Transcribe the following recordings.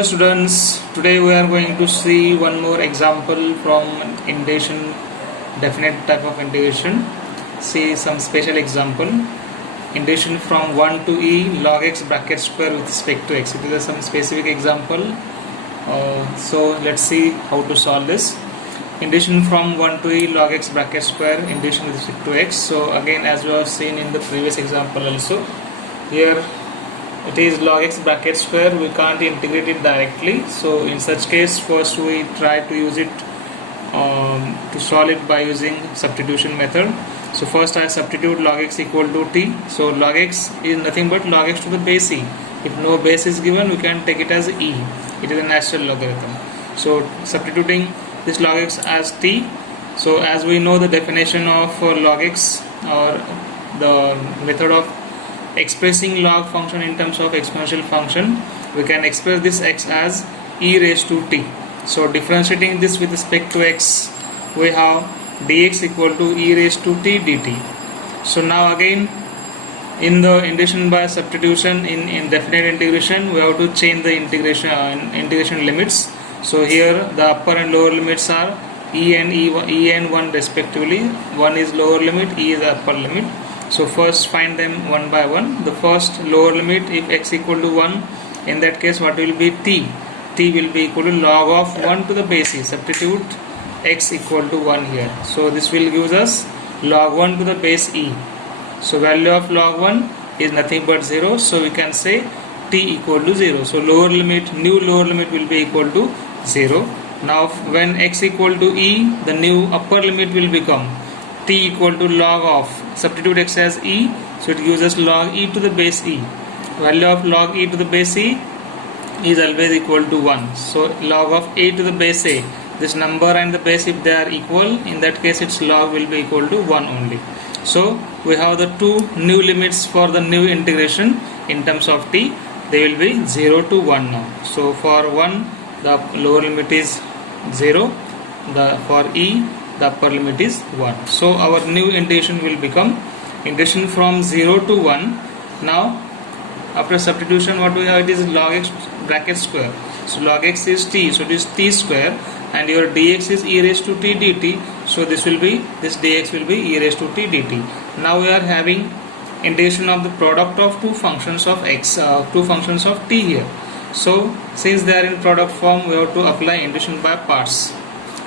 Hello students, today we are going to see one more example from integration, definite type of integration. See some special example. Integration from 1 to e log x bracket square with respect to x. It is some specific example. So let's see how to solve this. Integration from 1 to e log x bracket square, integration with respect to x. So again, as we have seen in the previous example also, here it is log x bracket square. We can't integrate it directly, so in such case first we try to use it to solve it by using substitution method. So first I substitute log x equal to t. So log x is nothing but log x to the base e. If no base is given, we can take it as e. It is a natural logarithm. So substituting this log x as t. So as we know the definition of log x, or the method of expressing log function in terms of exponential function, we can express this x as e raised to t. So differentiating this with respect to x, we have dx equal to e raised to t dt. So now again, in the integration by substitution, in indefinite integration, we have to change the integration limits. So here the upper and lower limits are e and 1 respectively. 1 is lower limit, e is upper limit. So first find them one by one. The first lower limit, if x equal to 1, in that case what will be t? T will be equal to log of 1 to the base e. Substitute x equal to 1 here. So this will give us log 1 to the base e. So value of log 1 is nothing but 0. So we can say t equal to 0. So lower limit, new lower limit will be equal to 0. Now when x equal to e, the new upper limit will become t equal to log of, substitute x as e, so it gives us log e to the base e. Value of log e to the base e is always equal to 1. So log of a to the base a, this number and the base, if they are equal, in that case its log will be equal to 1 only. So we have the two new limits for the new integration in terms of t. They will be 0 to 1 now. So for 1 the lower limit is 0, for e the upper limit is 1. So our new integration will become integration from 0 to 1. Now after substitution, what we have, it is log x bracket square. So log x is t, so it is t square, and your dx is e raised to t dt. So this dx will be e raised to t dt. Now we are having integration of the product of two functions of x, two functions of t here. So since they are in product form, we have to apply integration by parts.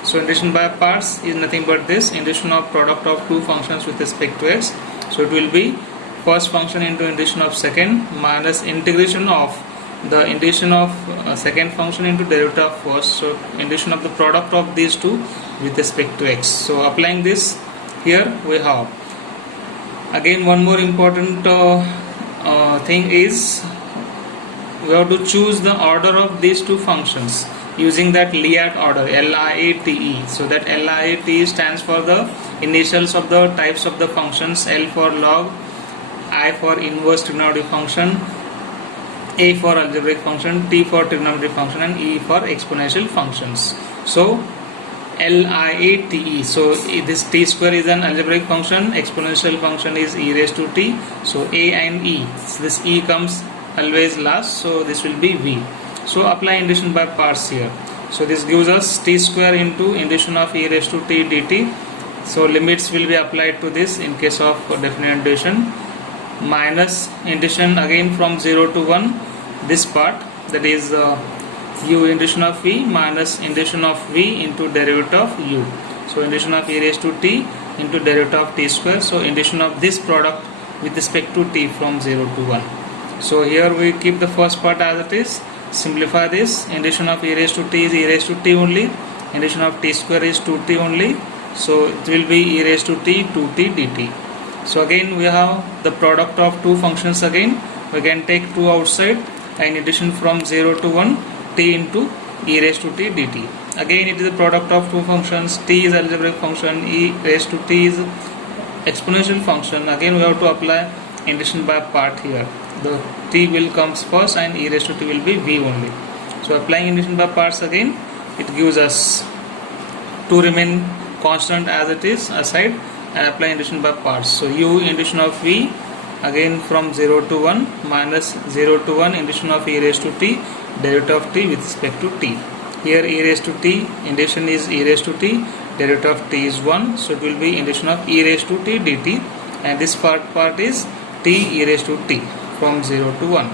So integration by parts is nothing but this integration of product of two functions with respect to x. So it will be first function into integration of second minus integration of the integration of second function into derivative of first. So integration of the product of these two with respect to x. So applying this here, we have again one more important thing is we have to choose the order of these two functions using that Liat order, LIATE. So that LIATE stands for the initials of the types of the functions: L for log, I for inverse trigonometry function, A for algebraic function, T for trigonometry function, and E for exponential functions. So LIATE. So this t square is an algebraic function, exponential function is e raised to t. So A and E. So this E comes always last, so this will be V. So apply integration by parts here. So this gives us t square into integration of e raised to t dt. So limits will be applied to this in case of definite integration, minus integration again from 0 to 1, this part, that is u integration of v minus integration of v into derivative of u. So integration of e raised to t into derivative of t square. So integration of this product with respect to t from 0 to 1. So here we keep the first part as it is. Simplify this. Integration of e raised to t is e raised to t only. Integration of t square is 2t only. So it will be e raised to t 2t dt. So again we have the product of two functions again. We can take 2 outside, and integration from 0 to 1 t into e raised to t dt. Again it is the product of two functions. T is algebraic function, e raised to t is exponential function. Again we have to apply integration by part here. The t will comes first and e raised to t will be v only. So applying integration by parts again, it gives us to remain constant as it is aside, and apply integration by parts. So u integration of v again from 0 to 1 minus 0 to 1 integration of e raised to t derivative of t with respect to t. Here e raised to t, integration is e raised to t, derivative of t is 1, so it will be integration of e raised to t dt, and this part is t e raised to t from 0 to 1.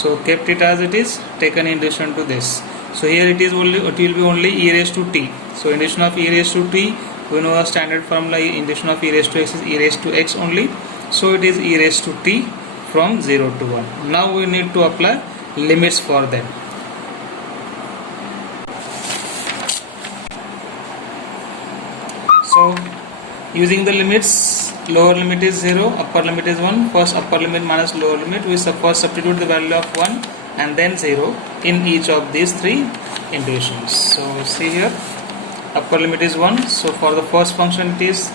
So kept it as it is, taken integration to this. So here it will be only e raised to t. So integration of e raised to t, we know a standard formula, integration of e raised to x is e raised to x only. So it is e raised to t from 0 to 1. Now we need to apply limits for them. So using the limits, lower limit is 0, upper limit is 1. First upper limit minus lower limit, we first substitute the value of 1 and then 0 in each of these three integrations. So see here, upper limit is 1. So for the first function it is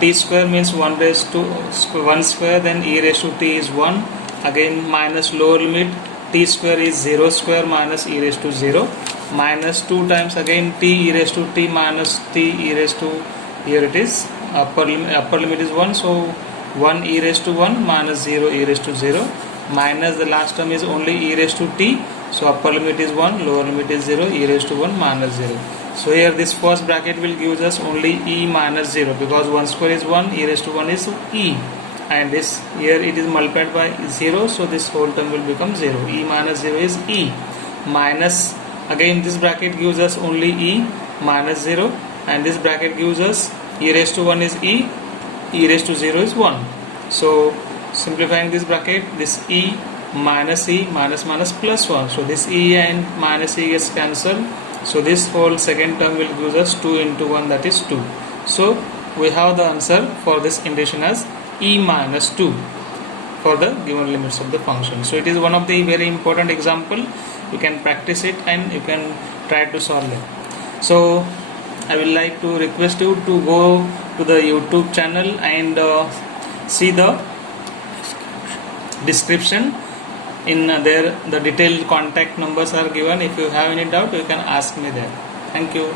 t square means 1 raised to 1 square, then e raised to t is 1. Again minus lower limit, t square is 0 square minus e raised to 0, minus 2 times again t e raised to t minus t e raised to, here it is upper limit is 1, so 1 e raised to 1 minus 0 e raised to 0, minus the last term is only e raised to t, so upper limit is 1, lower limit is 0, e raised to 1 minus 0. So here this first bracket will give us only e minus 0, because 1 square is 1, e raised to 1 is e, and this here it is multiplied by 0, so this whole term will become 0. E minus 0 is e, minus again this bracket gives us only e minus 0, and this bracket gives us e raised to 1 is e raised to 0 is 1. So simplifying this bracket, this e minus minus plus 1, so this e and minus e gets cancelled, so this whole second term will give us 2 into 1, that is 2. So we have the answer for this integration as e minus 2 for the given limits of the function. So it is one of the very important example. You can practice it and you can try to solve it. So I will like to request you to go to the YouTube channel and see the description. In there the detailed contact numbers are given. If you have any doubt, you can ask me there. Thank you.